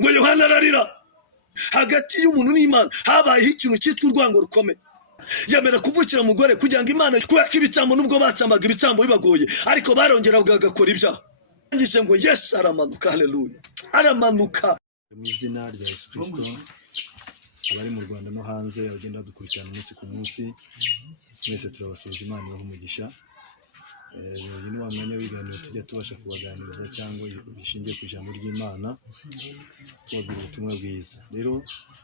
ngo Yohana ararira. Hagati y'umuntu n'Imana habayeho ikintu cyitwa urwango rukomeye. Yamera kuvukira umugore kugira ngo Imana kubera ko ibitambo nubwo batsambaga ibitambo bibagoye ariko barongera bagakora ibyaha. Ngise ngo Yesu aramanuka, haleluya, aramanuka. Mu izina rya Yesu Kristo, abari mu Rwanda no hanze bagenda dukurikirana umunsi ku munsi, mwese turabasuje, Imana ibahe umugisha. Uyu ni wa mwanya w'ibiganiro tujya tubasha kubaganiriza cyangwa bishingiye ku ijambo ry'Imana, tubabwira ubutumwa bwiza. Rero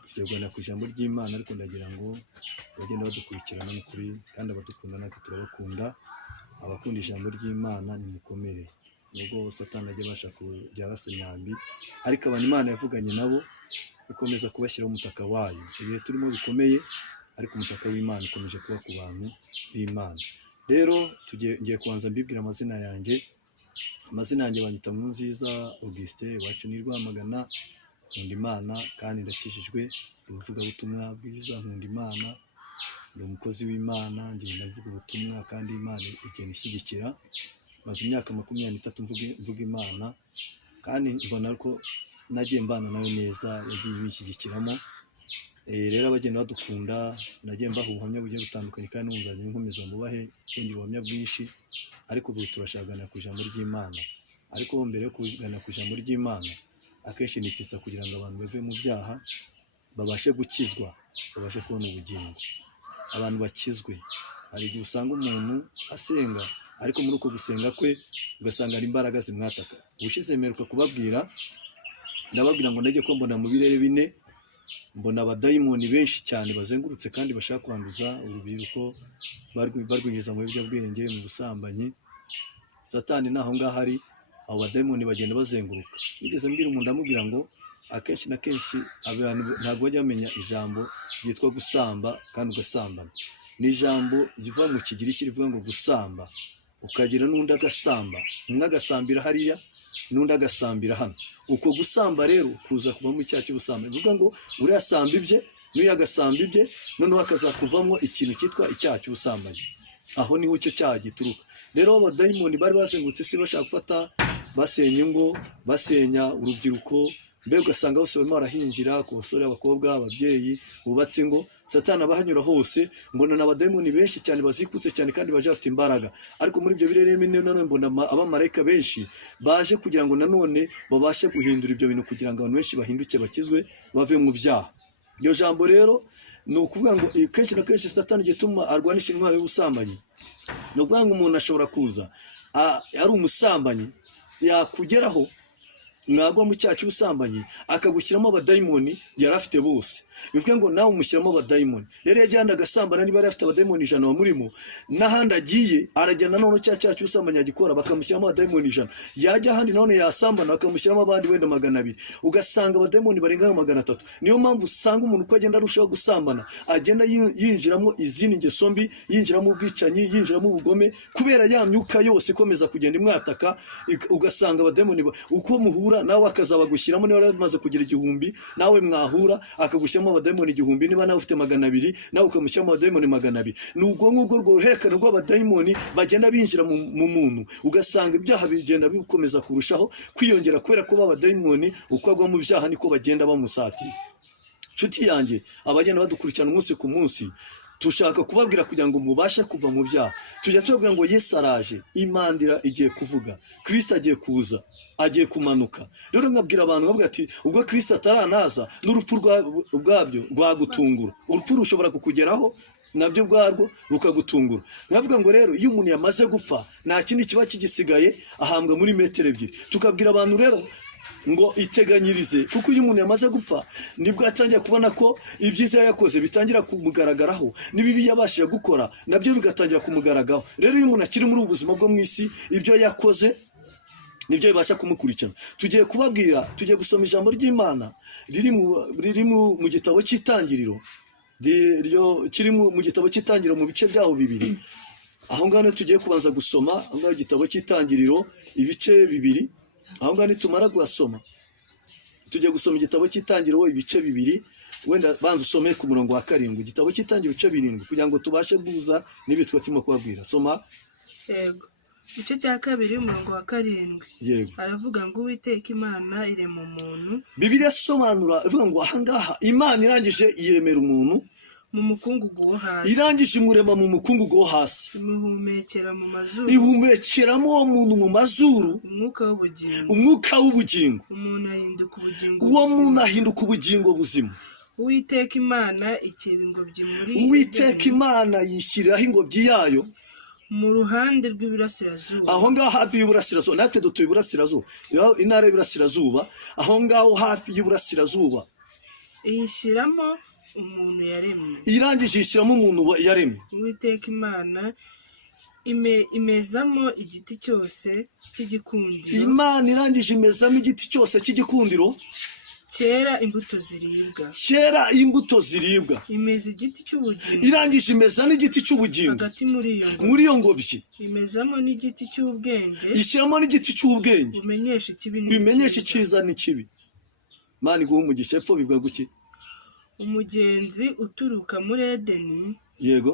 tugiye kuganira ku ijambo ry'Imana, ariko ndagira ngo bagenda badukurikirana n'ukuri, kandi abadukunda natwe turabakunda. Abakunda ijambo ry'Imana nimukomere, nubwo Satani ajya abasha kujya arasa imyambi, ariko abantu Imana yavuganye nabo ikomeza kubashyiraho umutaka wayo. Ibihe turimo bikomeye, ariko umutaka w'Imana ukomeje kuba ku bantu b'Imana. Rero ngiye kubanza mbibwira amazina yanjye. Amazina yanjye banyita Nkurunziza Augustin, iwacu ni Rwamagana. Nkunda Imana kandi ndakijijwe, ubuvugabutumwa bwiza, nkunda Imana, ndi umukozi w'Imana, ngenda mvuga ubutumwa kandi Imana igenda ishyigikira. Maze imyaka 23 mvuga Imana, kandi mbona ko nagiye mbana nayo neza, yagiye ibishyigikiramo. Rero abagenda badukunda, nagiye mbaha ubuhamya bugiye butandukanye, kandi n'umuzanye nkomeza mubahe kugira ubuhamya bwinshi. Ariko ubu turashagana ku ijambo ry'Imana. Ariko mbere yo kugana ku ijambo ry'Imana, akenshi nikisa kugira ngo abantu bave mu byaha, babashe gukizwa, babashe kubona ubugingo. Abantu bakizwe. Hari igihe usanga umuntu asenga, ariko muri uko gusenga kwe ugasanga ari imbaraga zimwataka. Ubushize mperuka kubabwira, ndababwira ngo najye ko mbona mu birere bine, mbona abadayimoni benshi cyane bazengurutse kandi bashaka kwanduza urubyiruko, barwinjiza mu biyobyabwenge, mu busambanyi. Satani naho ngaho ari, abo badayimoni bagenda bazenguruka. Nigeze mbwira umuntu, ndamubwira ngo akenshi na kenshi abantu ntabwo bajya bamenya ijambo ryitwa gusamba kandi ugasambana. Ni ijambo riva mu Kigiriki rivuga ngo gusamba, ukagira n'undi agasamba, umwe agasambira hariya n'undi agasambira hano. Uko gusamba rero kuza kuva mu cyaha cy'ubusambanyi, bivuga ngo uriya samba ibye n'uyu agasamba ibye, noneho hakazakuvamo ikintu cyitwa icyaha cy'ubusambanyi. Aho niho icyo cyaha gituruka. Rero abadayimoni bari bazengurutse isi bashaka gufata, basenya ingo, basenya urubyiruko, mbega ugasanga bose barimo barahinjira ku basore, abakobwa, ababyeyi bubatse ingo. Satani abahanyura hose, mbona n'abadayimoni benshi cyane bazikutse cyane kandi baje bafite imbaraga. Ariko muri ibyo birere none mbona abamarayika benshi baje kugira ngo nanone babashe guhindura ibyo bintu, kugira ngo abantu benshi bahinduke, bakizwe, bave mu byaha. Iryo jambo rero ni ukuvuga ngo kenshi na kenshi Satani gituma arwanisha intwaro y'ubusambanyi. Ni ukuvuga ngo umuntu ashobora kuza ari umusambanyi, yakugeraho mwagwa mu cyaha cy'ubusambanyi, akagushyiramo abadayimoni yari afite bose. Bivuga ngo nawe umushyiramo abadayimoni. Rero yajyana agasambana, niba yari afite abadayimoni 100 bamurimo, n'ahandi agiye arajyana none cyaha cy'ubusambanyi agikora, bakamushyiramo abadayimoni 100. Yajya ahandi none yasambana, bakamushyiramo abandi wenda 200. Ugasanga abadayimoni barenga 300. Niyo mpamvu usanga umuntu uko agenda arushaho gusambana, agenda yinjiramo izindi ngeso mbi, yinjiramo ubwicanyi, yinjiramo ubugome, kubera ya myuka yose ikomeza kugenda imwataka. Ugasanga abadayimoni uko muhura nawe akazabagushyiramo, niba yamaze kugira 1000, nawe mwahura akagushyiramo abadayimoni 1000, niba nawe ufite 200, nawe ukamushyiramo abadayimoni 200. Ni ubwo ngubwo rwoherekana rw'abadayimoni bagenda binjira mu muntu, ugasanga ibyaha bigenda bikomeza kurushaho kwiyongera, kubera ko abadayimoni uko agwa mu byaha niko bagenda bamusatira. Nshuti yanjye, abagenda badukurikirana umunsi ku munsi, tushaka kubabwira kugira ngo mubashe kuva mu byaha. Tujya tubabwira ngo Yesu araje, Imandira igiye kuvuga, Kristo agiye kuza, agiye kumanuka. Rero nkabwira abantu bavuga ati ubwo Kristo ataranaza, n'urupfu ubwabyo rwagutungura. Urupfu rushobora kukugeraho nabyo bwarwo rukagutungura. Nkavuga ngo rero iyo umuntu yamaze gupfa, nta kindi kiba kigisigaye, ahambwa muri metero 2. Tukabwira abantu rero ngo iteganyirize, kuko iyo umuntu yamaze gupfa nibwo atangira kubona ko ibyiza yakoze bitangira kumugaragaraho, n'ibibi yabashije gukora nabyo bigatangira kumugaragaraho. Rero iyo umuntu akiri muri ubuzima bwo mu isi, ibyo yakoze nibyo bibasha kumukurikirana. Tugiye kubabwira, tugiye gusoma ijambo ry'Imana riri mu gitabo cy'Itangiriro, kiri mu gitabo cy'Itangiriro mu bice byaho 2. Aho ngane tugiye kubanza gusoma ngaho igitabo cy'Itangiriro ibice 2. Aho ngane tumara gusoma, tugiye gusoma igitabo cy'Itangiriro ibice 2. Wenda banza usome ku murongo wa 7, igitabo cy'Itangiriro ibice 7, kugira ngo tubashe guza n'ibitwa turimo kubabwira. Soma. Yego. igice cya kabiri umurongo wa 7 yego aravuga ngo Uwiteka Imana irema umuntu Bibiliya isobanura ivuga ngo ahangaha Imana irangije yiremera umuntu mu mukungugu wo hasi, irangije imurema mu mukungugu wo hasi, imuhumekera mu mazuru, ihumekeramo uwo muntu mu mazuru umwuka w'ubugingo, umwuka w'ubugingo, umuntu ahinduka ubugingo uwo buzima. muntu ahinduka ubugingo buzima. Uwiteka Imana ikeba ingobyi muri Uwiteka Imana yishyiriraho ingobyi yayo mu ruhande rw'iburasirazuba, aho ngaho hafi y'uburasirazuba. Natwe dutuye iburasirazuba, intara y'Iburasirazuba, aho ngaho hafi y'uburasirazuba. iyishyiramo umuntu yaremye, irangije yishyiramo umuntu yaremye. Uwiteka Imana imezamo igiti cyose cy'igikundiro, Imana irangije imezamo igiti cyose cy'igikundiro cyera imbuto ziribwa, cyera imbuto ziribwa. imeza igiti cy'ubugingo, irangije imeza n'igiti cy'ubugingo hagati muri iyo ngobyi, imezamo n'igiti cy'ubwenge, ishyiramo n'igiti cy'ubwenge bumenyesha ikibi bimenyesha icyiza n'ikibi. Imana iguha umugisha. Epfo bivuga guki? umugenzi uturuka muri Edeni, yego,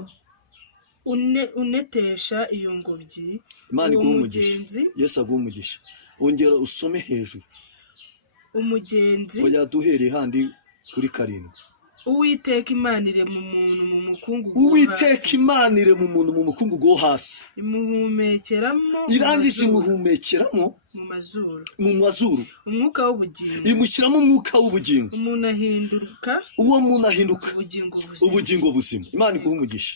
unetesha iyo ngobyi. Imana uwo iguha umugisha. mugenzi, Yesu aguha umugisha. Ongera usome hejuru, umugenzi, oya duhereye handi kuri 7. Uwiteka Imana irema umuntu mu mukungugu wo Uwiteka hasi, Imana irema umuntu mu mukungugu wo hasi, imuhumekeramo irangije imuhumekeramo mu mazuru, mu mazuru, umwuka w'ubugingo, imushyiramo umwuka w'ubugingo, umuntu ahinduka uwo muntu ahinduka ubugingo buzima. ubugingo buzima. Imana iguha umugisha.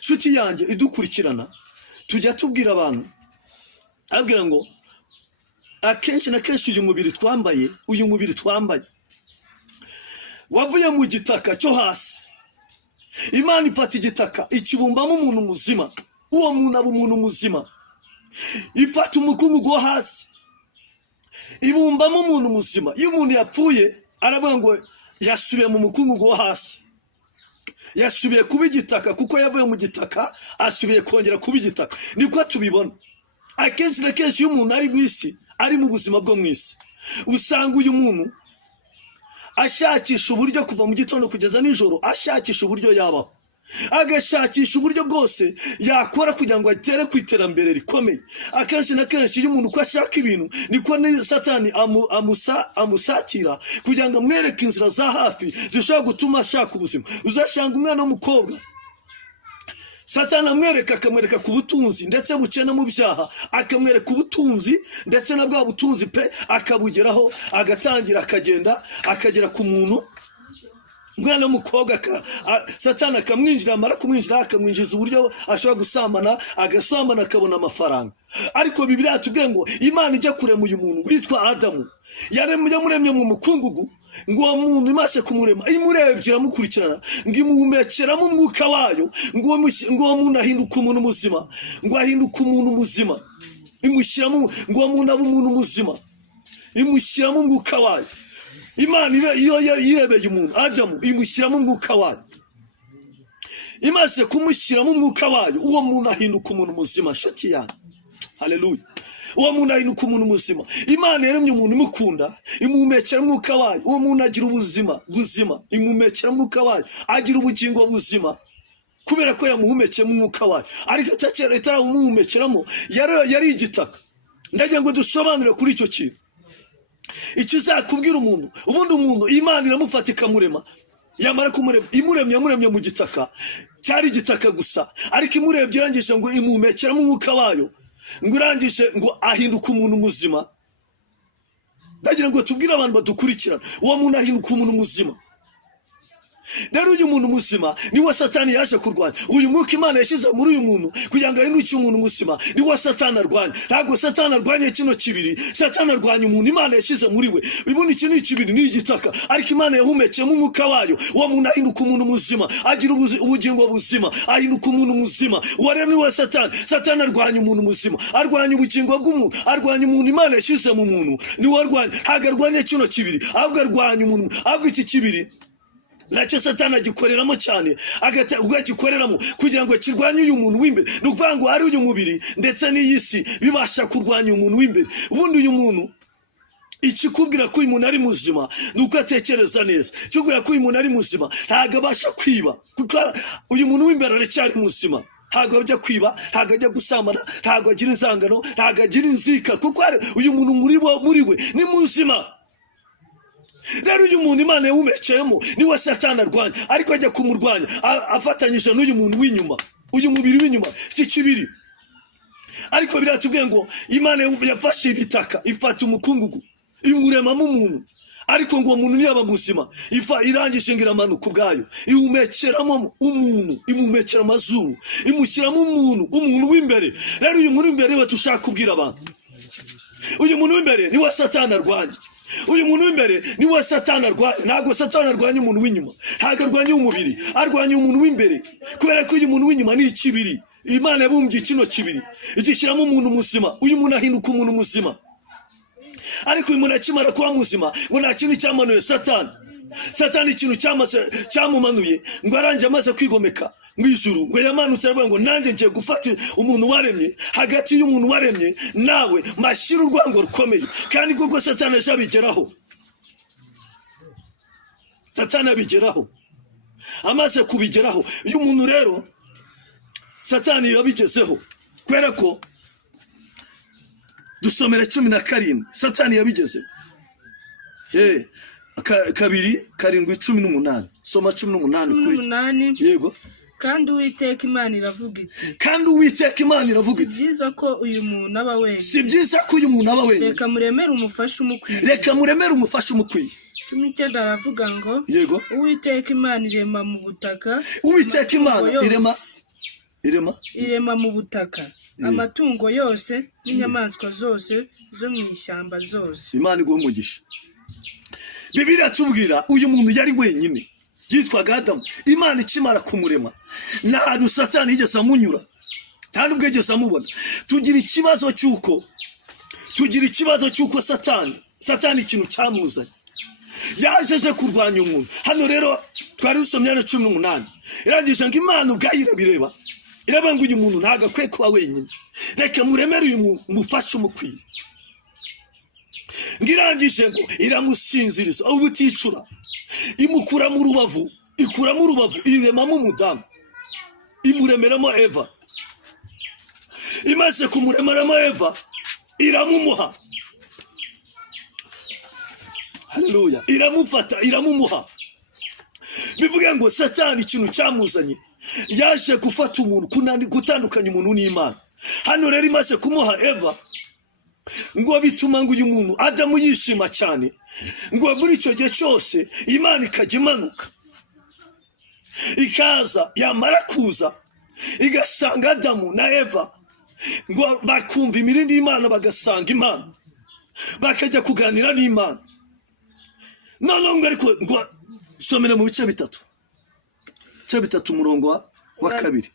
Nshuti yanjye idukurikirana, tujya tubwira abantu, abwira ngo akenshi na kenshi uyu mubiri twambaye wavuye mu gitaka cyo hasi. Imana ifata igitaka ikibumbamo umuntu muzima, uwo muntu aba umuntu muzima. Ifata umukungugu wo hasi ibumbamo umuntu muzima. Iyo umuntu yapfuye aravuga ngo yasubiye mu mukungugu wo hasi, yasubiye kuba igitaka, kuko yavuye mu gitaka asubiye kongera kuba igitaka. Niko tubibona akenshi na kenshi. Iyo umuntu ari mu isi, ari mu buzima bwo mu isi, usanga uyu muntu ashakisha uburyo kuva mu gitondo kugeza nijoro, ashakisha uburyo yabaho, agashakisha uburyo bwose yakora kugira ngo atere ku iterambere rikomeye. Akenshi na kenshi iyo umuntu uko ashaka ibintu, niko Satani amusatira kugira ngo amwereke inzira za hafi zishobora gutuma ashaka ubuzima. Uzashanga umwana w'umukobwa Satani akamwereka ku butunzi ndetse buciye no mu byaha, akamwereka ubutunzi ndetse na bwa butunzi pe akabugeraho, agatangira akagera ku muntu. Umwana w'umukobwa Satani akamwinjira, amara kumwinjira akamwinjiza uburyo ashobora gusambana, agasambana akabona amafaranga. Ariko Bibiliya yatubwiye ngo Imana ijya kurema uyu muntu witwa Adamu, yamuremye mu mukungugu, ngo uwo muntu imaze kumurema imurebye iramukurikirana, ngo imuhumekeramo umwuka wayo, ngo uwo muntu ahinduka umuntu muzima, ngo ahinduka umuntu muzima, imushyiramo, ngo uwo muntu abe umuntu muzima, imushyiramo umwuka wayo. Imana iyo yirebeye umuntu Adamu imushyiramo umwuka wayo, imaze kumushyiramo umwuka wayo, uwo muntu ahinduka umuntu muzima. Nshuti yanjye, haleluya, uwo muntu ahinduka umuntu muzima. Imana yaremye umuntu imukunda, imuhumekera umwuka wayo, uwo muntu agira ubuzima buzima, imuhumekera umwuka wayo, agira ubugingo buzima, kubera ko yamuhumekeyemo umwuka wayo. Ariko itaramuhumekeramo yari igitaka. Ndagira ngo dusobanure kuri icyo kintu. Ikizakubwira umuntu, ubundi umuntu Imana iramufata ikamurema, yamara kumurema, yamuremye mu gitaka, cyari igitaka gusa, ariko imurebye irangije ngo imuhumekeramo umwuka wayo, ngo irangije ngo ahinduka umuntu muzima. Ndagira ngo tubwire abantu badukurikirana, uwo muntu ahinduka umuntu muzima. Rero uyu muntu muzima niwe Satani yaje kurwanya. Uyu mwuka Imana yashyize muri uyu muntu kugira ngo ahinduke umuntu muzima, niwe Satani arwanya. Ntabwo Satani arwanya kino kibiri, Satani arwanya umuntu Imana yashyize muri we. Ubundi iki ni ikibiri, ni igitaka, ariko Imana yahumekeyemo umwuka wayo, uwo muntu ahinduka umuntu muzima, agira ubugingo buzima, ahinduka umuntu muzima. Uwo rero niwe Satani. Satani arwanya umuntu muzima, arwanya ubugingo bw'umuntu, arwanya umuntu Imana yashyize mu muntu, niwe arwanya. Ntabwo arwanya kino kibiri, ahubwo arwanya umuntu. Ahubwo iki kibiri nacyo Satani agikoreramo cyane, agagikoreramo kugira ngo kirwanye uyu muntu w'imbere. Ni ukuvuga ngo ari uyu mubiri ndetse n'iyi si bibasha kurwanya umuntu w'imbere. Ubundi uyu muntu, ikikubwira ko uyu muntu ari muzima ni uko atekereza neza. Ikikubwira ko uyu muntu ari muzima ntabwo abasha kwiba, kuko uyu muntu w'imbere aracyari muzima. ntabwo ajya kwiba, ntabwo ajya gusambana, ntabwo agira inzangano, ntabwo agira inzika, kuko uyu muntu muri we ni muzima. Rero uyu muntu Imana yawumekeyemo niwe Satani arwanya, ariko ajya kumurwanya afatanyije n'uyu muntu w'inyuma, uyu mubiri w'inyuma, iki kibiri. Ariko biratubwiye ngo Imana yafashe ibitaka ifata umukungugu imuremamo umuntu, ariko ngo uwo muntu niyaba muzima irangije ngo iramanuka ubwayo iwumekeramo umuntu, imumekera amazuru, imushyiramo umuntu w'imbere. Rero uyu muntu w'imbere we tushaka kubwira abantu, uyu muntu w'imbere niwe Satani arwanya, uyu muntu w'imbere niwe Satani arwanya. Ntabwo Satani arwanya umuntu w'inyuma, ntabwo arwanya umubiri, arwanya umuntu w'imbere, kubera ko uyu muntu w'inyuma ni ikibiri. Imana yabumbye kino kibiri igishyiramo umuntu muzima, uyu muntu ahinduka umuntu muzima. Ariko uyu muntu akimara kuba muzima ngo nta kintu cyamanuye Satani. Satani ikintu cyamumanuye ngo arangiye amaze kwigomeka mu ijuru, ngo yamanutse aravuga ngo nanjye ngiye gufata umuntu waremye, hagati y'umuntu waremye nawe mashyira urwango rukomeye. Kandi kuko Satani azabigeraho, Satani abigeraho, amaze kubigeraho uyu muntu rero Satani yabigezeho, kubera ko dusomera 17 Satani yabigezeho. 2:7-18 soma 18 kuri yego. Kandi Uwiteka Imana iravuga iti, kandi Uwiteka Imana iravuga iti, si byiza ko uyu muntu aba wenyine, si byiza ko uyu muntu aba wenyine, reka muremere umufasha umukwiye, reka muremere umufasha umukwiye. 19 aravuga ngo yego, Uwiteka Imana irema mu butaka, Uwiteka Imana irema mu butaka amatungo yose n'inyamaswa zose zo mu ishyamba zose. Imana iguha umugisha. Bibiliya tubwira uyu muntu yari wenyine, yitwaga Adamu. Imana ikimara kumurema nta hantu Satani yigeze amunyura, nta nubwo yigeze amubona. Tugira ikibazo cy'uko Satani ikintu cyamuzanye, yajeje kurwanya umuntu. Hano rero twari dusomye 18 irangije ngo Imana ubwayo irabireba, iravuga ngo uyu muntu ntabwo akwiye kuba wenyine, reka muremere uyu muntu umufashe umukwiye. Ngirangije ngo iramusinziriza ubuticura, ikuramo urubavu, iremamo umudamu, imuremeramo Eva. Imaze kumuremeramo Eva iramumuha, haleluya, iramufata iramumuha. Bivuga ngo Satani ikintu cyamuzanye yaje gufata umuntu, gutandukanya umuntu n'Imana. Hano rero imaze kumuha Eva ngo bituma ngo uyu muntu Adamu yishima cyane, ngo muri icyo gihe cyose Imana ikajya imanuka ikaza, yamara kuza igasanga Adamu na Eva, ngo bakumva imirindi y'Imana, bagasanga Imana, bakajya kuganira n'Imana. None ngo ariko ngo somera mu bice bitatu umurongo wa kabiri.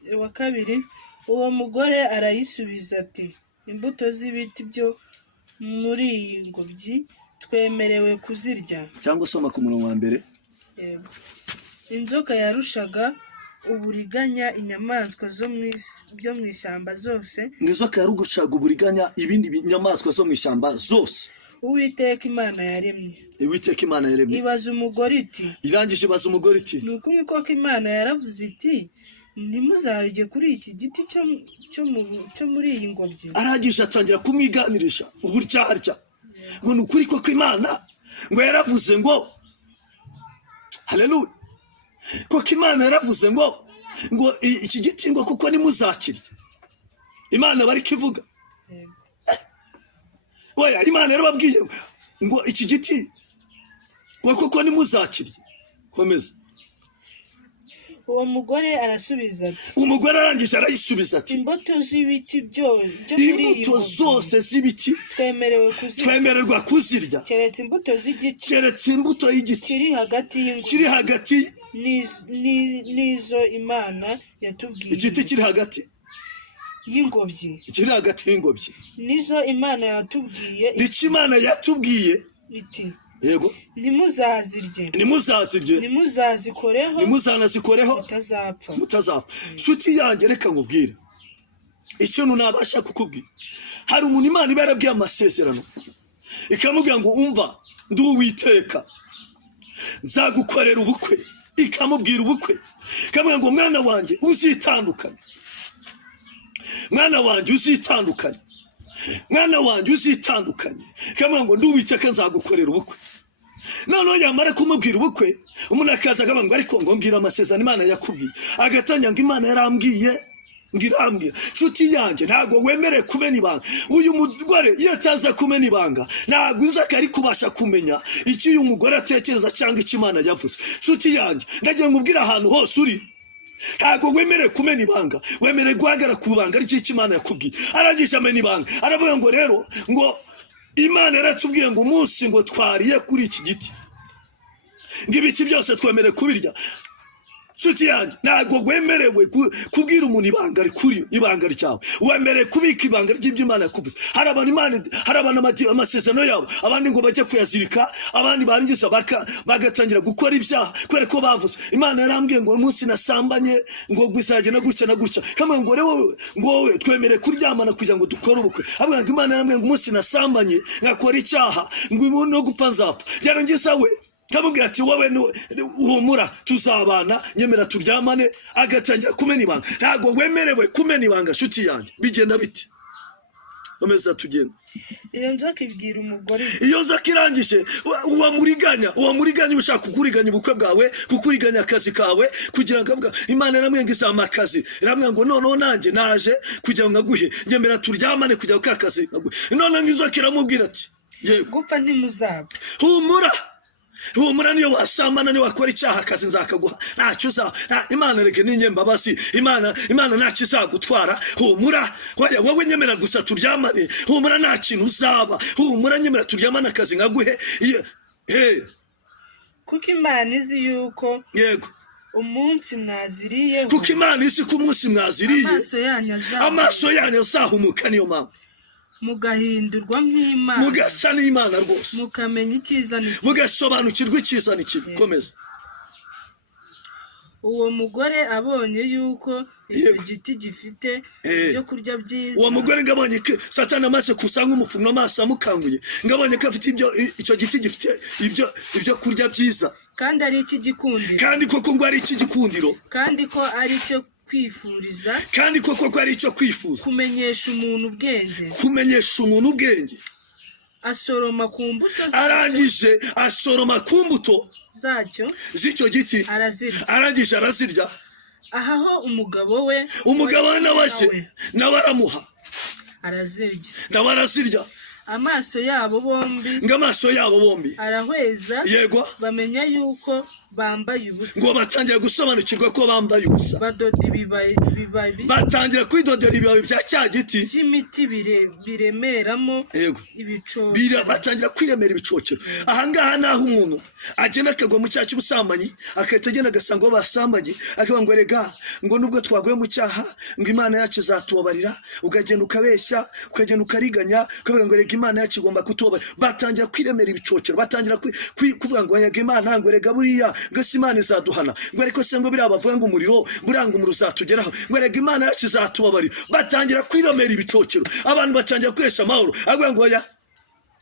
Uwo mugore arayisubiza ati, imbuto z'ibiti byo muri iyi ngobyi twemerewe kuzirya. Cyangwa soma ku murongo wa mbere. Inzoka yarushaga uburiganya inyamaswa byo mu ishyamba zose. Inzoka yarugushaga uburiganya ibindi binyamaswa zo mu ishyamba zose Uwiteka Imana yaremye. Ibaza umugore iti, irangije ibaza umugore iti, ni ukuri koko Imana yaravuze iti, ntimuzarye kuri iki giti cyo muri iyi ngobyi. Arangije atangira kumwiganirisha uburyarya, ngo ni ukuri koko Imana ngo yaravuze ngo, haleluya, koko Imana yaravuze ngo iki giti ngo kuko nimuzakirya. Imana bari kivuga, oya, Imana yarababwiye ngo iki giti ngo kuko nimuzakirya. Komeza. Uwo mugore arasubiza ati, umugore arangije arayisubiza ati, imbuto z'ibiti imbuto zose z'ibiti twemererwa kuzirya, keretse imbuto y'igiti kiri hagati n'izo Imana yatubwiye. Igiti kiri hagati y'ingobyi, nizo Imana yatubwiye, nicyo Imana yatubwiye iti, yego, ntimuzazirye, ntimuzanazikoreho mutazapfa. Nshuti yanjye, reka nkubwire ikintu nabasha kukubwira. Hari umuntu Imana iba yarabwiye amasezerano, ikamubwira ngo umva, ndi Uwiteka, nzagukorera ubukwe. Ikamubwira ubukwe, ikamubwira ngo mwana wanjye uzitandukanye, mwana wanjye uzitandukanye, mwana wanjye uzitandukanye, kamwe ngo ndubiteka nzagukorera ubukwe. Noneho yamara kumubwira ubukwe, umuntu akaza akavuga ngo ariko ngo mbwira amasezerano Imana yakubwiye, agatanya ngo Imana yarambwiye ngirambwira. Nshuti yanjye, ntago wemereye kumena ibanga. Uyu mugore iyo ataza kumena ibanga, ntago uzaka ari kubasha kumenya icyo uyu mugore atekereza cyangwa icyo Imana yavuze. Nshuti yanjye, ndagira ngo ubwire ahantu hose uri, ntago wemereye kumena ibanga, wemereye guhagarara ku ibanga ry'icyo Imana yakubwiye. Arangije amena ibanga, aravuga ngo rero ngo Imana yaratubwiye ngo umunsi ngo twariye kuri iki giti, ngo ibiki byose twemereye kubirya. Nshuti yanjye, ntago wemerewe kubwira umuntu ibanga rikuri, ibanga ryawe. Wemereye kubika ibanga ry'ibyo Imana yakuvuze. Hari abantu amasezerano yabo, abandi ngo bajye kuyazirika, abandi barangiza bagatangira gukora ibyaha kubera ko bavuze Imana yarambwiye ngo umunsi nasambanye ngo guzagena gutya na gutya. Kamwe ngo wowe twemereye kuryamana kugira ngo dukore ubukwe. Abwo ngo Imana yarambwiye ngo umunsi nasambanye ngakora icyaha ngo no gupfa nzapfa. Yarangiza we kamubwira ati wowe uhumura tuzabana, nyemera turyamane, agatangira kumena ibanga. Ntago wemerewe kumena ibanga. Nshuti yanjye, bigenda biti omeza tugenda. Iyo nzoka ibwira umugore, iyo nzoka irangije uwamuriganya ushaka kukuriganya ubukwe bwawe, kukuriganya akazi kawe, kugira ngo avuga Imana yaramwenga izama akazi, iramwenga ngo noneho nanjye naje kugira ngo aguhe, nyemera turyamane kugira ngo akazi aguhe. None inzoka iramubwira ati yego gupfa ntimuzaba, humura niyo wasambana, niyo wakora icyaha akazi nzakaguha, ntacyo Imana rege ninye mbabazi, Imana ntacyo izagutwara. Humura wowe nyemera gusa turyamane, humura nta kintu uzaba, humura nyemera turyamane akazi nkaguhe. kuko Imana izi yuko yego umunsi mwaziriyeho, kuko Imana izi ko umunsi mwaziriye amaso yanyu azahumuka. Niyo mpamvu mugahindurwa nk'Imana, mugasa n'Imana rwose, mukamenya icyiza n'ikibi, mugasobanukirwa icyiza n'ikibi. Komeza. Uwo mugore abonye yuko icyo giti gifite ibyo kurya byiza, uwo mugore ngabonye ko Satani amaze kusanga umufuno amaso amukanguye, ngabonye ko afite icyo giti gifite ibyo kurya byiza, kandi ari ikigikundiro, kandi koko ngo ari ikigikundiro, kandi ko ari cyo kwifuriza, kandi koko ko ari icyo kwifuza, kumenyesha umuntu ubwenge. Asoroma ku mbuto, arangije asoroma ku mbuto zacyo z'icyo giti, arangije arazirya. ahaho umugabo we nawe aramuha, arazirya, nawe arazirya. amaso yabo bombi arahweza, yego bamenya yuko bambaye ubusa, ngo batangira gusobanukirwa ko bambaye ubusa, badoda ibibabi, batangira kwidodera ibibabi bya cya giti by'imiti biremeramo ibicocero, batangira kwiremera ibicocero. Ahangaha naho umuntu agenda akagwa mu cyaha cy'ubusambanyi, akahita agenda agasanga abo basambanye, akavuga ngo rega ngo nubwo twaguye mu cyaha ngo Imana yacu izatubabarira, ukagenda ukabeshya, ukagenda ukariganya, ukavuga ngo rega Imana yacu igomba kutubabarira. Batangira kwiremera ibicocero, batangira kuvuga ngo rega Imana ngo rega buriya ngo Imana izaduhana, ngo ariko se ngo biriya bavuga ngo umuriro buranga umuriro uzatugeraho, ngo rega Imana yacu izatubabarira. Batangira kwiremera ibicocero, abantu batangira kwesha amahoro, avuga ngo oya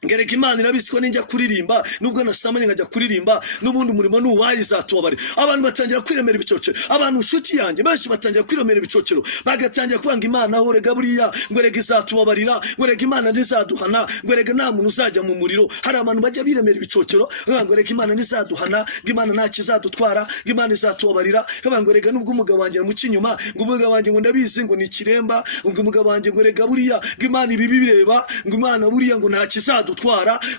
ngereka Imana irabizi ko ninjya kuririmba, nubwo nasamanye nkajya kuririmba, n'ubundi umurimo n'uwayizatubabarira. Abantu batangira kwiremera ibicocero, abantu nshuti yanjye benshi batangira kwiremera ibicocero, bagatangira kwanga Imana, aho rega buriya ngo rega izatubabarira, ngo rega Imana ntizaduhana, ngo rega nta muntu uzajya mu muriro. Hari abantu bajya biremera ibicocero, ngo rega Imana ntizaduhana, ngo Imana nta kizadutwara, ngo Imana izatubabarira. Ngo rega nubwo umugabo wanjye muca inyuma, ngo umugabo wanjye ngo ndabizi ngo ni ikiremba, ngo umugabo wanjye ngo rega buriya ngo Imana ibi bireba, ngo Imana buriya ngo nta kizadutwara,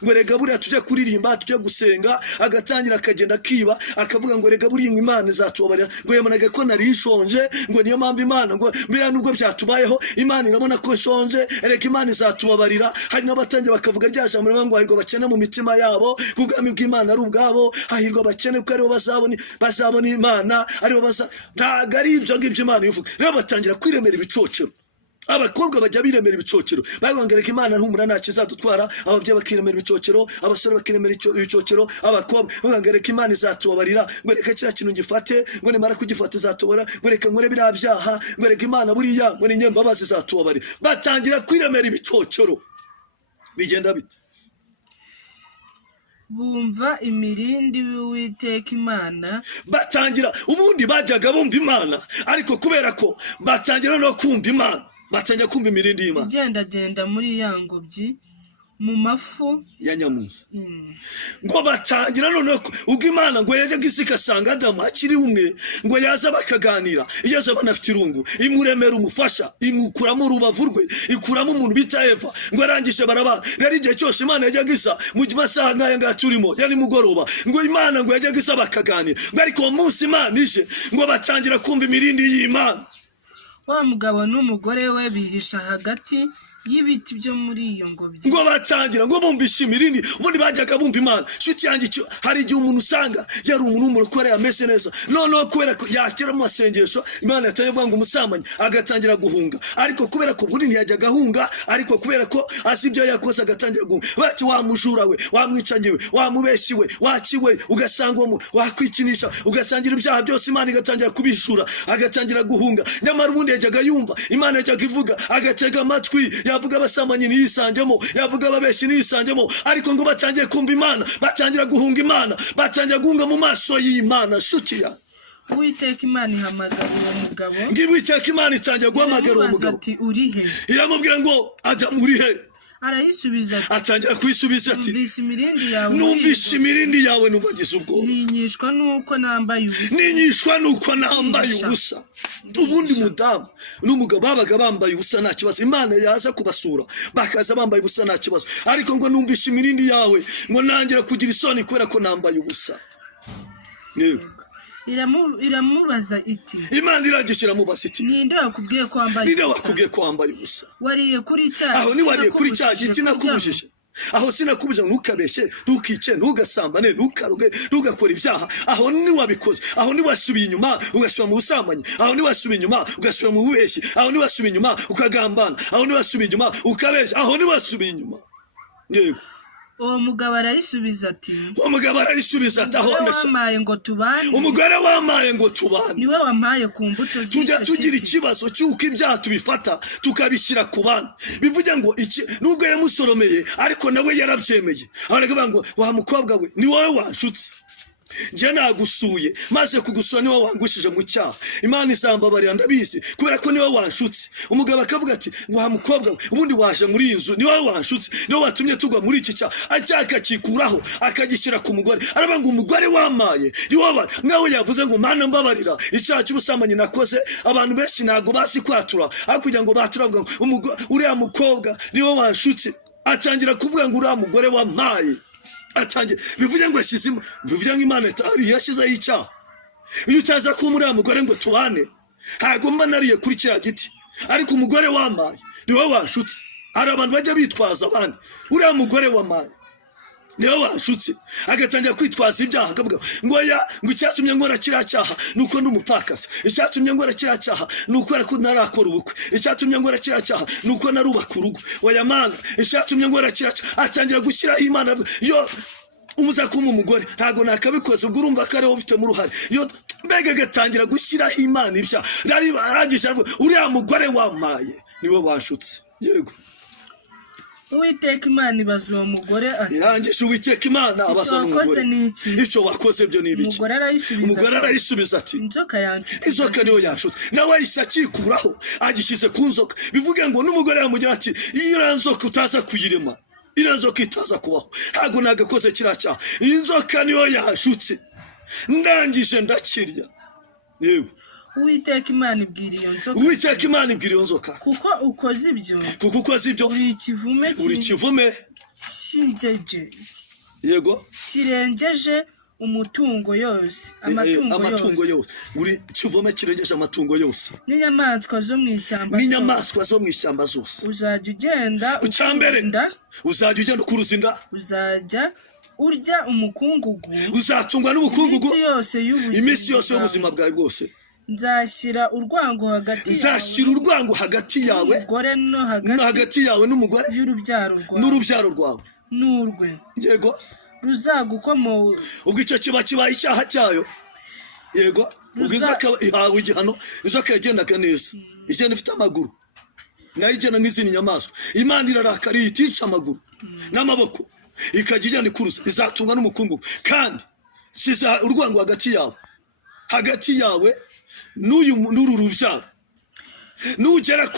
ngo rega buriya tujya kuririmba, tujya gusenga, agatangira akagenda akiba, akavuga ngo rega buriya ngo Imana izatubabarira, ngo yamanaga ko nari nshonje, ngo niyo mpamvu Imana ngo mbira nubwo byatubayeho Imana irabona ko nshonje, rega Imana izatubabarira. Hari n'abatangira bakavuga rya jambo ngo hahirwa abakene mu mitima yabo, ubwami bw'Imana ari ubwabo, hahirwa abakene ko aribo bazabona Imana, aribo ntago ari ibyo ngibyo Imana ivuga. Rero batangira kwiremera ibicocero, abakobwa bajya biremera ibicocero, bagongereka Imana humura nta kizadutwara, ababyeyi bakiremera ibicocero, abasore bakiremera ibicocero, abakobwa bagongereka Imana izatubabarira, ngo reka kiriya kintu gifate, ngo nimara kugifata izatubara, ngo reka nkore biriya byaha, ngo reka Imana buriya ngo ni nyembabazi izatubabarira. Batangira kwiremera ibicocero. Bigenda bite? bumva imirindi y'Uwiteka Imana, batangira ubundi bajyaga bumva Imana, ariko kubera ko batangira no kumva Imana, batangira kumva imirindi y'Imana igendagenda muri ya ngobyi mu mafu ya nyamuzi ngo batangira noneho ubwo Imana ngo yajyaga isi igasanga Adamu akiri umwe ngo yaza bakaganira iyo aza banafite irungu imuremera umufasha imukuramo urubavu rwe ikuramo umuntu bita Eva ngo arangije barabana rero igihe cyose Imana yajyaga isa mu masaha nk'aya ngaya turimo yari mugoroba ngo Imana ngo yajyaga isa bakaganira ngo ariko uwo munsi Imana ije ngo batangira kumva imirindi y'Imana. wa mugabo n'umugore we bihisha hagati y'ibiti byo muri iyo ngobyi ngo batangira ngo bumvishe imirindi ubundi bajyaga bumva Imana. Nshuti yanjye hari igihe umuntu usanga yari umuntu w'umurokore ameze neza noneho kubera ko yakira mu masengesho Imana yatavuga ngo umusambanyi agatangira guhunga ariko kubera ko bunini yajyaga ahunga ariko kubera ko azi ibyo yakoze agatangira guhunga bati wamujura we wamwicanye we wamubeshi we wakiwe ugasanga uwo wakwikinisha ugasangira ibyaha byose Imana igatangira kubishura agatangira guhunga nyamara ubundi yajyaga yumva Imana yajyaga ivuga agatega amatwi yavuga abasambanyi niyisanjemo yavuga ababeshi niyisanjemo ariko ngo batangiye kumva Imana batangira guhunga Imana batangira guhunga mu maso y'Imana. Nshuti ya Uwiteka Imana ihamagara uwo mugabo Uwiteka Imana itangira guhamagara uwo mugabo ati urihe iramubwira ngo Adamu urihe arayisubiza ati atangira kwisubiza ati numvise imirindi yawe numvagize ubwoba ninyishwa nuko nambaye ubusa ubundi mudamu n'umugabo babaga bambaye ubusa nta kibazo Imana yaza kubasura bakaza bambaye ubusa nta kibazo ariko ngo numvise imirindi yawe ngo nangira kugira isoni kubera ko nambaye ubusa. iramubaza iti Imana iragisha iramubaza iti ninde wakubwiye ko wambaye ubusa wariye kuri cya aho ni wariye kuri cya giti nakubujije aho sinakubujije ntukabeshye ntukice ntugasambane ntukaruge ntugakora ibyaha aho ni wabikoze aho ni wasubiye inyuma ugasubira mu busambanyi aho ni wasubiye inyuma ugasubira mu bubeshi aho ni wasubiye inyuma ukagambana aho ni wasubiye inyuma ukabeshya aho ni wasubiye inyuma. Yego uwo mugabo arayisubiza ati aho wamaye ngo tubane umugore wamaye ngo tubane niwe wamaye ku mbuto tujya tugira ikibazo cy'uko ibyaha tubifata tukabishyira ku bana bivuga ngo iki nubwo yamusoromeye ariko nawe yarabyemeye aravuga ngo wa mukobwa we ni wowe wanshutse njye nagusuye maze kugusura niwe wangushije mu cyaha Imana izambabarira ndabizi kubera ko niwe wanshutse. Umugabo akavuga ati wa mukobwa we ubundi waje muri iyi nzu niwe wanshutse niwe watumye tugwa muri iki cyaha ajyaka kikuraho akagishyira ku mugore aravuga ngo umugore wamaye niwe ngaho yavuze ngo Mana mbabarira icyaha cy'ubusambanyi nakoze abantu benshi ntago basi kwatura aho kugira ngo batura ngo uriya mukobwa niwe wanshutse atangira kuvuga ngo uriya mugore wamaye atangiye bivuga ngo yashizimo bivuga ngo Imana itari yashizeho icyaha iyo utaza ko muri mugore ngo tubane hagomba nariye kuri kiriya giti ariko umugore wamaye niwe wanshutse. Hari abantu bajya bitwaza abandi uriya mugore wamaye niwe wanshutse agatangira kwitwaza ibyaha akavuga ngo icyatumye ngora kiriya cyaha nuko ndi umupfakazi icyatumye ngora kiriya cyaha nuko ariko narakora ubukwe icyatumye ngora kiriya cyaha nuko narubaka urugo oya Mana icyatumye ngora kiriya cyaha atangira gushyiraho Imana yo umuza kuma umugore ntago nakabikoze ubwo urumva ko ariho ufite mu ruhare yo mbega agatangira gushyiraho Imana ibyaha arangije uriya mugore wamaye niwe wanshutse. Yego Uwiteka Imana ibaza uwo mugore ati irangije Uwiteka Imana abaza n'umugore icyo wakoze byo ni ibiki umugore arayisubiza ati inzoka niyo yanshutse nawe ahise akikuraho agishyize ku nzoka bivuga ngo n'umugore yamugira ati iyo nzoka utaza kuyirema iriya nzoka itaza kubaho ntabwo nagakoze kiriya cyaha iyi nzoka niyo yanshutse ndangije ndakirya. Yego Uwiteka Imana ibwira iyo nzoka kuko ukoze ibyo uri ikivume yego kirengeje amatungo yose uri ikivume kirengeje amatungo yose n'inyamaswa zo mu ishyamba zose uzajya ugenda uzajya ukuruza inda uzajya urya umukungugu uzatungwa n'umukungugu iminsi yose y'ubuzima bwawe bwose nzashyira urwango hagati yawe hagati yawe n'umugore n'urubyaro rwawe n'urwe yego ruzagukomoka ubwo icyo kibaye icyaha cyayo. Yego ubwo inzoka ihawe igihano inzoka yagendaga neza igenda ifite amaguru nayo igenda nk'izindi nyamaswa Imana irarakariye itica amaguru n'amaboko ikajya igenda ikuruza izatungwa n'umukungugu kandi siza urwango hagati yawe n'uru rubyaro nugera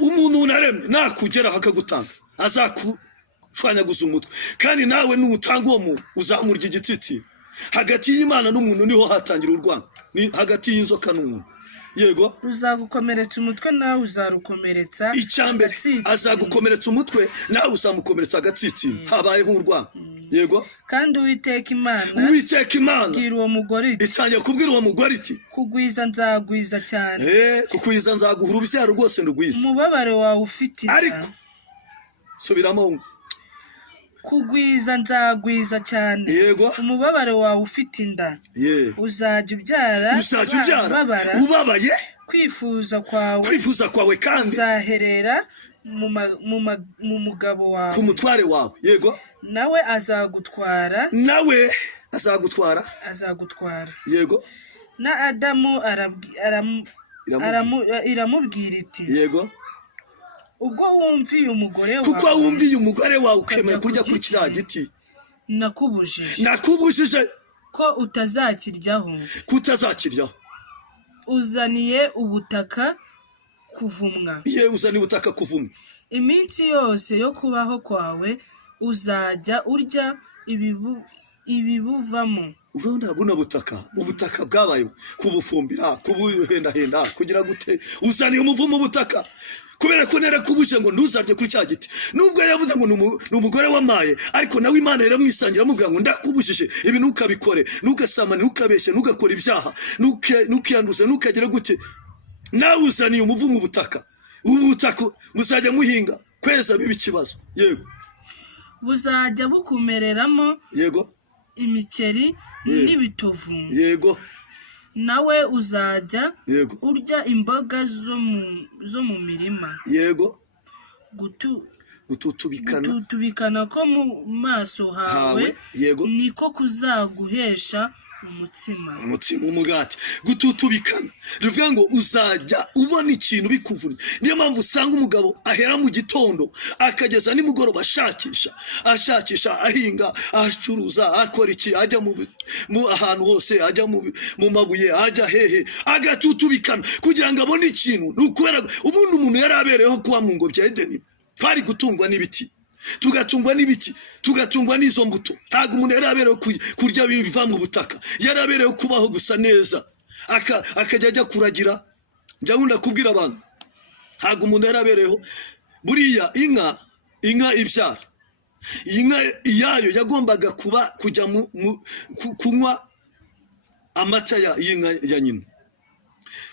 umuntu unaremye nakugeraho akagutanga azakushwanyaguza umutwe kandi nawe nutanga uwo muntu uzamurya igitsitsiro hagati y'Imana n'umuntu niho hatangira urwango ni hagati y'inzoka n'umuntu yego ruzagukomeretsa umutwe nawe uzarukomeretsa icyambere azagukomeretsa umutwe nawe uzamukomeretsa agatsitsiro habayeho urwango yego kandi Uwiteka Imana bwira uwo mugore iti itangiye kubwira uwo mugore iti kugwiza nzagwiza cyane kukwiza nzaguhura urubyaro rwose ndugwiza umubabaro wawe ufite inda ariko subiramo kugwiza nzagwiza cyane yego umubabaro wawe ufite inda uzajya ubyara ubabaye kwifuza kwawe kandi uzaherera mu mugabo wawe ku mutware wawe yego nawe azagutwara yego na Adamu iramubwira iti yego ubwo wumviye umugore wawe ukemera kurya kuri kiriya giti nakubujije ko utazakiryaho uzaniye ubutaka kuvumwa iminsi yose yo kubaho kwawe uzajya urya ibibuvamo. Urabona buno ubutaka bwabaye kubufumbira kubuhendahenda kugira gute uzaniye umuvumo ubutaka kubera ko nera kubuje ngo ntuzarye kuri cya giti nubwo yavuze ngo n'umugore wamaye ariko nawe Imana iramwisangira amubwira ngo ndakubujije ibi ntukabikore ntugasamane ntukabeshye ntugakora ibyaha ntukiyanduze ntukagere gute nawe uzaniye umuvumo ubutaka muzajya muhinga kweza bibi kibazo yego buzajya bukumereramo yego imiceri n'ibitovu yego nawe uzajya urya imboga zo mu mirima yego gututubikana ko mu maso hawe niko kuzaguhesha umutsima umugati gututubikana rivuga ngo uzajya ubona ikintu bikuvunnye niyo mpamvu usanga umugabo ahera mu gitondo akageza nimugoroba ashakisha ahinga acuruza akora iki ajya mu ahantu hose ajya mu mabuye ajya hehe agatutubikana kugira ngo abone ikintu n'ukubera ubundi umuntu yari abereyeho kuba mu ngobyi ya Edeni twari gutungwa n'ibiti tugatungwa n'izo mbuto ntabwo umuntu yari abereyeho kurya biva mu butaka yari abereyeho kubaho gusa neza akajya ajya kuragira njya nkunda kubwira abantu ntabwo umuntu yari abereyeho buriya inka ibyara inka iyayo yagombaga kujya kunywa amata y'inka ya nyina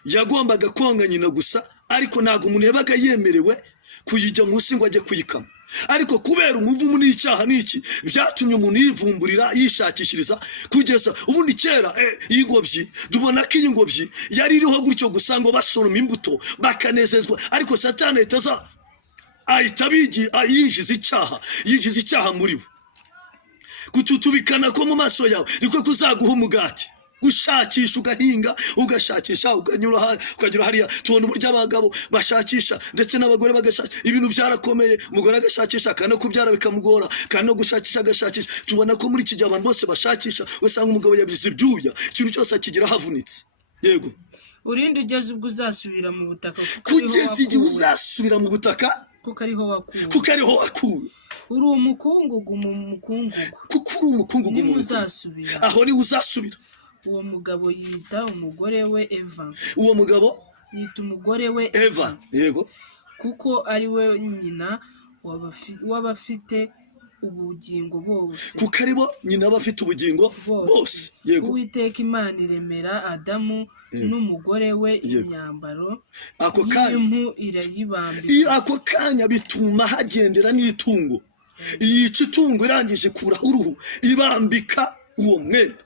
yagombaga konga nyina gusa ariko ntabwo umuntu yabaga yemerewe kuyijya munsi ngo ajye kuyikama ariko kubera umuvumo n'icyaha n'iki byatumye umuntu yivumburira yishakishiriza kugeza ubundi kera y'ingobyi dubona ko iyi ngobyi yari iriho gutyo gusa ngo basoroma imbuto bakanezezwa ariko Satani ahita yinjiza icyaha muri bo gututubikana ko mu maso yawe niko kuzaguha umugati gushakisha ugahinga ugashakisha ukanyura hariya tubona uburyo abagabo bashakisha ndetse n'abagore bagashakisha ibintu byarakomeye umugore agashakisha kandi no kubyara bikamugora kandi no gushakisha agashakisha tubona ko muri iki gihe abantu bose bashakisha usanga umugabo yabize ibyuya ikintu cyose akigira havunitse yego urinde ugeze ubwo uzasubira mu butaka kugeza igihe uzasubira mu butaka kuko ariho wakuwe uri umukungugu mu mukungugu niho uzasubira aho niho uzasubira uwo mugabo yita umugore we Eva yita umugore we Eva yego kuko ari we nyina w'abafite ubugingo bose kuko ari bo nyina bafite ubugingo bose yego Uwiteka Imana iremera Adamu n'umugore we imyambaro y'impu irayibambika ako kanya bituma hagendera n'itungo yica itungo irangije kuraho uruhu ibambika uwo mwenda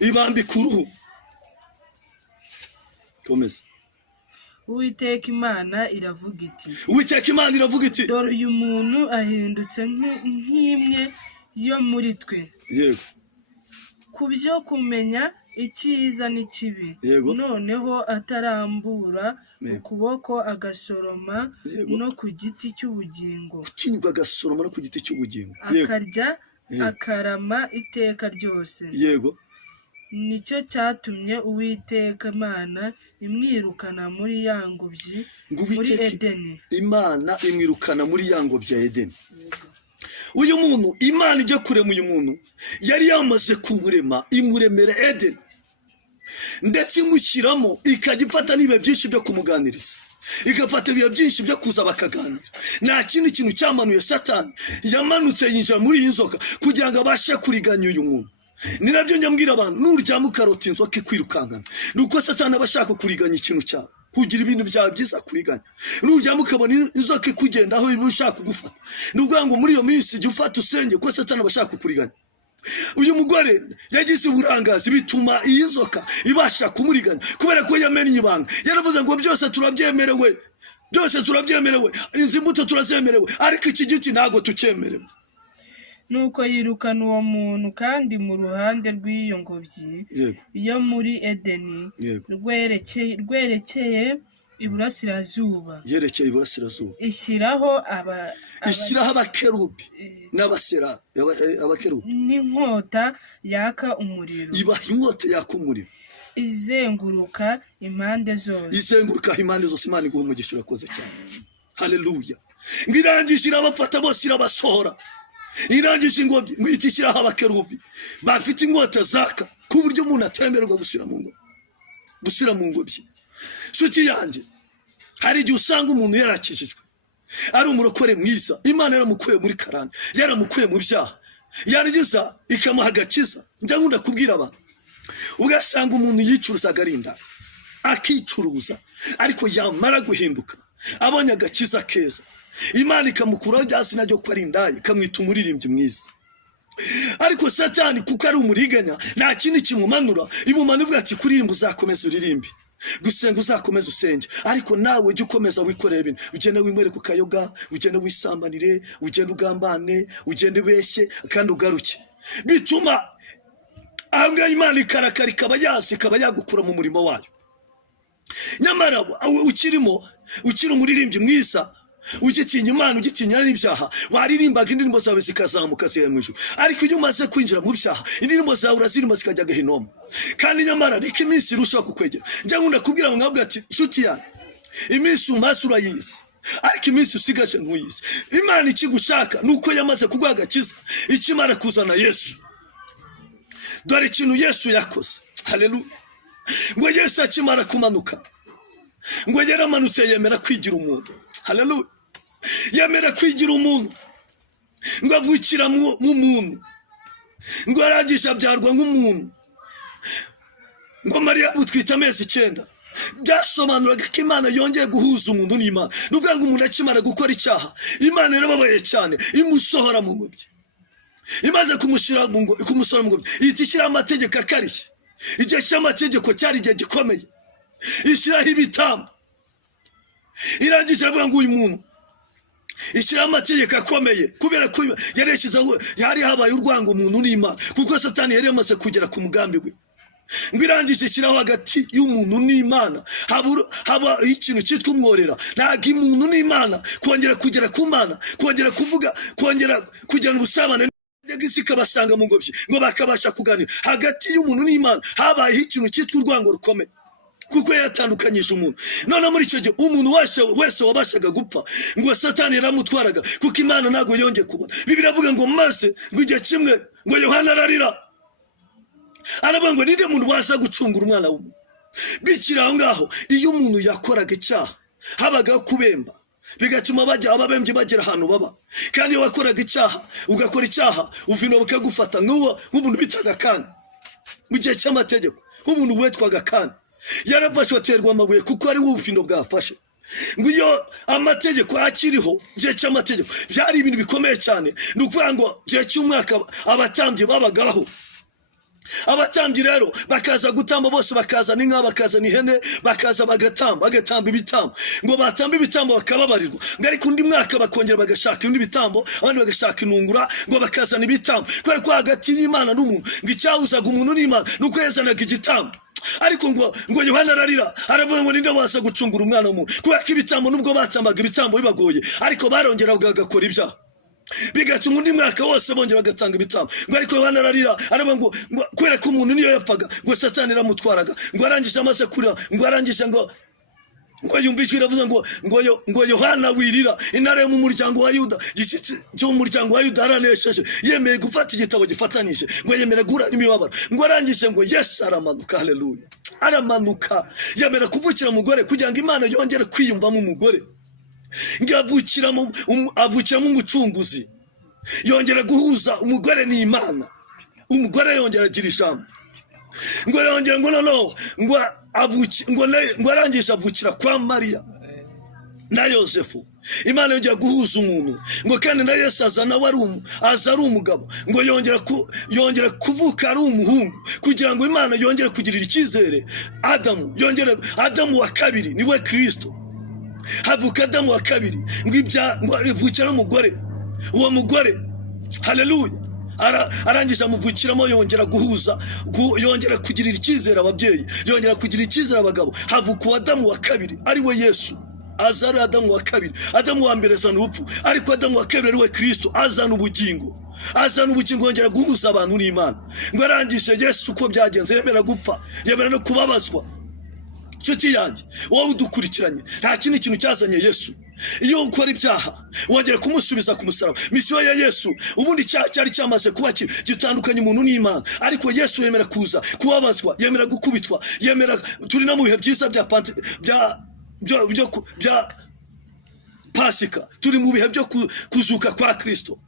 ibambika uruhu komeza Uwiteka Imana iravuga iti dore uyu muntu ahindutse nk'imwe yo muri twe yego ku byo kumenya icyiza n'ikibi noneho atarambura ukuboko agasoroma no ku giti cy'ubugingo agasoroma no ku giti cy'ubugingo akarya akarama iteka ryose yego nicyo cyatumye Uwiteka Imana imwirukana muri ya ngobyi muri Edeni. Imana imwirukana muri ya ngobyi ya Edeni. Uyu muntu Imana ijya kurema uyu muntu yari yamaze kumurema, imuremera Edeni, ndetse imushyiramo ikajya ifata n'ibihe byinshi byo kumuganiriza, igafata ibihe byinshi byo kuza bakaganira. Nta kindi kintu cyamanuye Satani, yamanutse yinjira muri iyi nzoka kugira ngo abashe kuriganya uyu muntu. Ni nabyo njya abantu, nuryama ukarota inzoka ikwirukankana, nuko Satani aba ashaka kuriganya ikintu cyawe, kugira ibintu byawe byiza kuriganya. Nuryama ukabona inzoka ikugendaho iba ushaka kugufata, ni ukuvuga ngo muri iyo minsi jya ufata usenge, kuko Satani aba ashaka kuriganya. Uyu mugore yagize uburangazi bituma iyi nzoka ibasha kumuriganya, kubera ko yamenye ibanga. Yaravuze ngo byose turabyemerewe, byose turabyemerewe, izi mbuto turazemerewe, ariko iki giti ntabwo tucyemerewe. Nuko yirukana uwo muntu, kandi mu ruhande rw'iyo ngobyi yo muri Edeni rwerekeye iburasirazuba, yerekeye iburasirazuba, ishyiraho abakerubi n'abasera, abakerubi n'inkota yaka umuriro, ibaha inkota yaka umuriro, izenguruka impande zose. Imana iguha umugisha, urakoze cyane. Haleluya. Ngo irangije irabafata bose irabasohora, irangije ingobyi ngo ihita ishyiraho abakerubi bafite inkota zaka, ku buryo umuntu atemererwa gusubira mu ngobyi. Nshuti yanjye, hari igihe usanga umuntu yarakijijwe, ari umurokore mwiza, Imana yaramukuye muri karande, yaramukuye mu byaha, yarangiza ikamuha agakiza. Njya nkunda kubwira abantu, ugasanga umuntu yicuruza agarinda, akicuruza, ariko yamara guhinduka abonye agakiza keza, Imana ikamukuraho rya zina ryo ko ari indaya, ikamwita umuririmbyi mwiza. Ariko Satani kuko ari umuriganya, nta kindi kimumanura, imumanura ivuga ati kuririmba uzakomeza uririmbe, gusenga uzakomeza usenge, ariko nawe jya ukomeza wikorera ibintu, ugende winywere ku kayoga, ugende wisambanire, ugende ugambane, ugende ubeshye kandi ugaruke. Bituma ahangaha Imana ikarakara, ikaba yagukura mu murimo wayo. Nyamara ukiri umuririmbyi mwiza, ugitinya Imana, ugitinya n'ibyaha, waririmbaga indirimbo zawe zikazamuka zihera mu ijuru. Ariko iyo umaze kwinjira mu byaha, indirimbo zawe uraziririmba zikajya gehinomu, kandi nyamara niko iminsi irushaho kukwegera. Njya nkunda kubwira mwabwa ati, nshuti yanjye, iminsi umaze urayizi, ariko iminsi usigaje ntuyizi. Imana ikigushaka nuko yamaze kuguha agakiza, ikimara kuzana Yesu. Dore ikintu Yesu yakoze. Haleluya. Ngo Yesu akimara kumanuka, ngo yaramanutse yemera kwigira umuntu. Haleluya. Yemera kwigira umuntu, ngo avukira mu muntu, ngo arangije abyarwa nk'umuntu, ngo Mariya utwita amezi 9. Byasobanuraga ko Imana yongeye guhuza umuntu n'Imana. Nuvuga ngo umuntu akimara gukora icyaha, Imana yarababaye cyane, imusohora mu ngobyi. Imaze kumusohora mu ngobyi, ihita ishyiraho amategeko akarishye. Igihe cy'amategeko cyari igihe gikomeye, ishyiraho ibitambo. Irangije avuga ngo uyu muntu ishyiraho amategeko akomeye, kubera ko yari habaye urwango umuntu n'Imana, kuko Satani yari yamaze kugera ku mugambi we. Ngo irangije ishyiraho hagati y'umuntu n'Imana haba ikintu cyitwa umworera. Ntabwo umuntu n'Imana kongera kugera ku Mana, kongera kuvuga, kongera kugirana ubusabane isi ikabasanga mu ngobyi, ngo bakabasha kuganira. Hagati y'umuntu n'Imana habayeho ikintu cyitwa urwango rukomeye, kuko yatandukanyije umuntu. None muri icyo gihe umuntu wese wabashaga gupfa, ngo Satani yaramutwaraga, kuko Imana ntabwo yongeye kubona. Bibiliya iravuga ngo maze ngo igihe kimwe ngo Yohana ararira, aravuga ngo ninde muntu waza gucungura umwana w'umuntu. Bikira aho ngaho, iyo umuntu yakoraga icyaha habagaho kubemba, bigatuma ababembyi bagera ahantu baba. Kandi iyo wakoraga icyaha, ugakora icyaha, uvino bukagufata nk'umuntu bitaga Kani. Mu gihe cy'amategeko nk'umuntu wetwaga Kani yarafashwe aterwa amabuye, kuko ari we ubufino bwafashe. Ngo iyo amategeko akiriho, gihe cy'amategeko byari ibintu bikomeye cyane. Ni ukuvuga ngo gihe cy'umwaka abatambyi babagaho. Abatambyi rero bakaza gutamba, bose bakazana inka, bakazana ihene, bakaza bagatamba ibitambo. Ngo batamba ibitambo bakababarirwa, ngo ariko undi mwaka bakongera bagashaka ibindi bitambo, abandi bagashaka inungura, ngo bakazana ibitambo. Kubera ko hagati y'Imana n'umuntu, ngo icyahuzaga umuntu n'Imana nuko yazanaga igitambo. Ariko ngo Yohana ararira, aravuga ngo ninde waza gucungura umwana w'umuntu, kubera ko ibitambo nubwo batambaga ibitambo bibagoye, ariko barongera bagakora ibyaha. bigatuma undi mwaka wose bongera bagatanga ibitambo. Ngo ariko Yohana ararira aravuga ngo kubera ko umuntu niyo yapfaga ngo Satani iramutwaraga, ngo arangije amaze kurira, ngo arangije ngo yumvishwe iravuze ngo Yohana wirira, intare yo mu muryango wa Yuda, gishyitsi cyo mu muryango wa Yuda aranesheje, yemeye gufata igitabo gifatanije, ngo yemera gura n'imibabaro. Ngo arangije ngo Yesu aramanuka, haleluya, aramanuka, yemera kuvukira umugore kugira ngo Imana yongere kwiyumvamo umugore, ngo avukiramo umucunguzi, yongera guhuza umugore n'Imana, umugore yongera agira ijambo, ngo yongera ngo no ngo arangije avukira kwa Mariya na Yosefu. Imana yongera guhuza umuntu, ngo kandi na Yesu aza ari umugabo, ngo yongera kuvuka ari umuhungu, kugira ngo Imana yongere kugirira icyizere Adamu wa kabiri niwe Kristo. Havuka Adamu wa kabiri, ngo ivukira umugore, uwo mugore, haleluya, arangije amuvukiramo, yongera guhuza, yongera kugirira icyizere ababyeyi, yongera kugirira icyizere abagabo. Havuka Adamu wa kabiri ari we Yesu, aza ari Adamu wa kabiri. Adamu wa mbere azana urupfu, ariko Adamu wa kabiri ari we Kristo, azana ubugingo, yongera guhuza abantu n'Imana. Ngo arangije Yesu uko byagenze, yemera gupfa, yemera no kubabazwa. Nshuti yanjye, wowe udukurikiranye, nta kindi kintu cyazanye Yesu. Iyo ukora ibyaha wongera kumusubiza ku musaraba. Misiyo ya Yesu, ubundi icyaha cyari cyamaze kuba gitandukanye umuntu n'Imana, ariko Yesu yemera kuza kubabazwa, yemera gukubitwa, yemera. Turi no mu bihe byiza bya Pasika, turi mu bihe byo kuzuka kwa Kristo,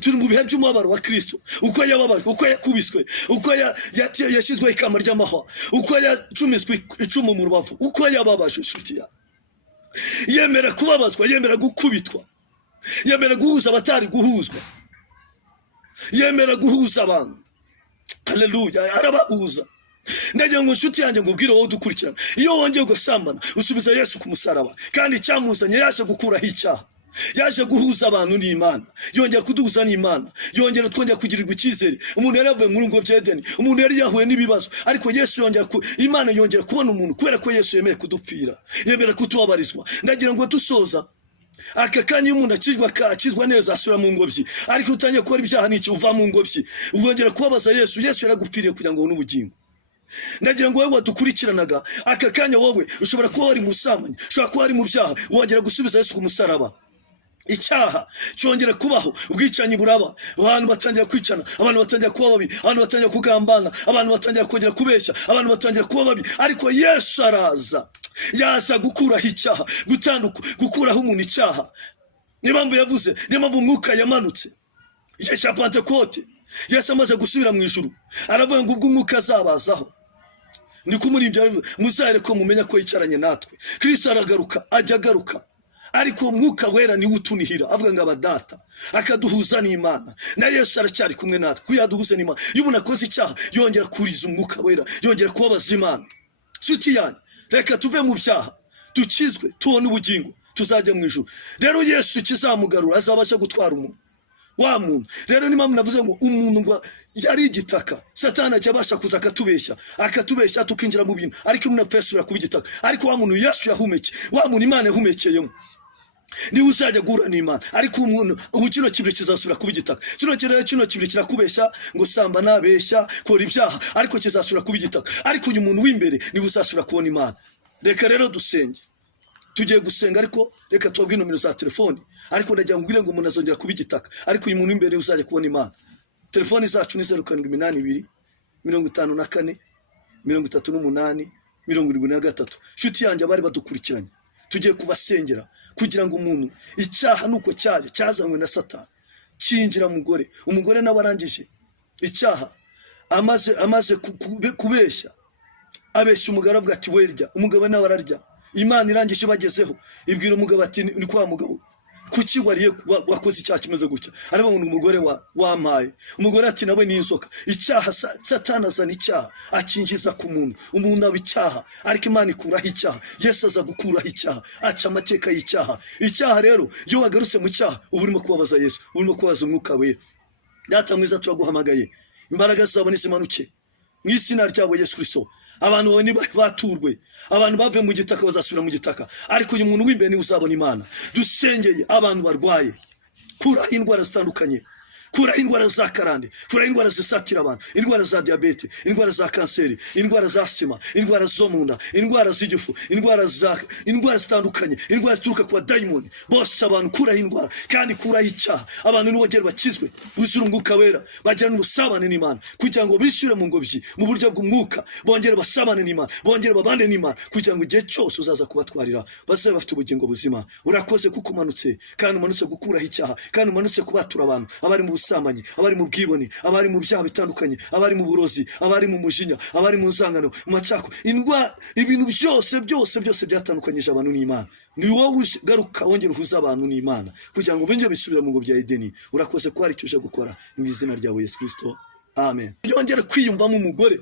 turi mu bihe by'umubabaro wa Kristo, uko yababajwe, uko yakubiswe, uko yashyizweho ikamba ry'amahwa, uko yacumiswe icumu mu rubavu, uko yababaje. Inshuti yawe, yemera kubabazwa, yemera gukubitwa, yemera guhuza abatari guhuzwa, yemera guhuza abantu, haleluya, arabahuza. Ndagira ngo nshuti yanjye ngubwire wowe udukurikirana, iyo wongeye ugasambana usubiza Yesu ku musaraba, kandi icyamuzanye yaje gukuraho icyaha, yaje guhuza abantu n'Imana, yongera kuduhuza n'Imana, yongera twongera kugirirwa icyizere. Umuntu yari yavuye mu rugo by'Edeni, umuntu yari yahuye n'ibibazo, ariko Yesu Imana yongera kubona umuntu, kubera ko Yesu yemeye kudupfira, yemera kutubabarizwa. Ndagira ngo dusoza aka kanya, iyo umuntu akizwa neza asubira mu ngobyi, ariko utangiye gukora ibyaha n'iki uva mu ngobyi, wongera kubabaza Yesu. Yesu yaragupfiriye kugira ngo ubone ubugingo. Ndagira ngo wowe wadukurikiranaga aka kanya, wowe ushobora kuba wari mu busambanyi, ushobora kuba wari mu byaha, wongera gusubiza Yesu ku musaraba. Icyaha cyongera kubaho, ubwicanyi buraba, abantu batangira kwicana, abantu batangira kuba babi, abantu batangira kugambana, abantu batangira kongera kubeshya, abantu batangira kuba babi, ariko Yesu araza, yaza gukuraho icyaha, gukuraho umuntu icyaha. Niyo mpamvu yavuze, niyo mpamvu umwuka yamanutse igihe cya Pentekote. Yesu amaze gusubira mu ijuru, aravuga ngo ubwo umwuka azabazaho, ni kumurimbya, muzare ko mumenya ko yicaranye natwe. Kristo aragaruka, ajya agaruka, ariko umwuka wera niwe utunihira, avuga ngo abadata, akaduhuza n'Imana. Na Yesu aracyari kumwe natwe, kuyaduhuza n'Imana. Iyo umuntu akoze icyaha, yongera kuriza umwuka wera, yongera kubabaza Imana. Nshuti yanjye, reka tuve mu byaha, dukizwe, tubone ubugingo, tuzajya mu ijuru. Rero Yesu kizamugarura, azabasha gutwara umuntu, wa muntu. Rero ni mpamvu navuze ngo umuntu ngo yari igitaka, Satani ajya abasha kuza akatubeshya tukinjira mu bintu, ariko umuntu apfa yasubira kuba igitaka. Ariko wa muntu Yesu yahumekeye, wa muntu Imana yahumekeyemo, niwe uzajya guhura n'Imana. Ariko umuntu ubu kino kibiri kizasubira kuba igitaka. Kino kibiri kirakubeshya ngo samba nabeshya, kora ibyaha, ariko kizasubira kuba igitaka. Ariko uyu muntu w'imbere niwe uzasubira kubona Imana. Reka rero dusenge, tugiye gusenga, ariko reka tubabwire nomero za telefoni. Ariko ndagira ngo umuntu azongera kuba igitaka, ariko uyu muntu w'imbere uzajya kubona Imana. Telefoni zacu ni 0782 54 38 73. Nshuti yanjye, abari badukurikiranye, tugiye kubasengera kugira ngo umuntu icyaha nuko cyazanywe na Satani cyinjira mugore, umugore nawe arangije icyaha, amaze kubeshya, abeshya umugabo, avuga ati werya, umugabo nawe ararya. Imana irangije bagezeho, ibwira umugabo ati ni kwa mugabo, kuki wariye wakoze icyaha kimeze gutya? Aravuga ngo umugore wampaye. Umugore ati nawe ni inzoka. Icyaha, Satani azana icyaha akinjiza ku muntu, umuntu aba icyaha, ariko Imana ikuraho icyaha. Yesu aza gukuraho icyaha, aca amateka y'icyaha. Icyaha rero, iyo wagarutse mu cyaha, uba urimo kubabaza Yesu, urimo kubabaza umwuka wera. Data mwiza, turaguhamagaye, imbaraga zawe nizimanuke mu izina ryawe Yesu Kristo. Abantu bawe baturwe, abantu bave mu gitaka bazasubira mu gitaka, ariko uyu muntu w'imbere ni uzabona Imana. Dusengeye abantu barwaye, kuraho indwara zitandukanye, kuraho indwara za karande, kuraho indwara zisatira abantu, indwara za diabete, indwara za kanseri, indwara za sima, indwara zo mu nda, indwara z'igifu, indwara zitandukanye, indwara zituruka ku badayimoni bose. Abantu kuraho indwara kandi kuraho icyaha. Abantu nibongere bakizwe, buzure umwuka wera, bagira n'ubusabane n'Imana kugira ngo bishyure mu ngobyi mu buryo bw'umwuka, bongere basabane n'Imana, bongere babane n'Imana kugira ngo igihe cyose uzaza kubatwarira bazabe bafite ubugingo buzima. Urakoze kuko umanutse, kandi umanutse gukuraho icyaha, kandi umanutse kubatura abantu, abari mu busambanyi, abari mu bwibone, abari mu byaha bitandukanye, abari mu burozi, abari mu mujinya, abari mu nzangano, mu macako, indwara, ibintu byose byatandukanyije abantu n'Imana. Ni wowe garuka wongera uhuza abantu n'Imana kugira ngo bongere bisubire mu ngo bya Edeni. Urakoze ko ari cyo uje gukora mu izina rya Yesu Kristo, amen. Yongere kwiyumvamo umugore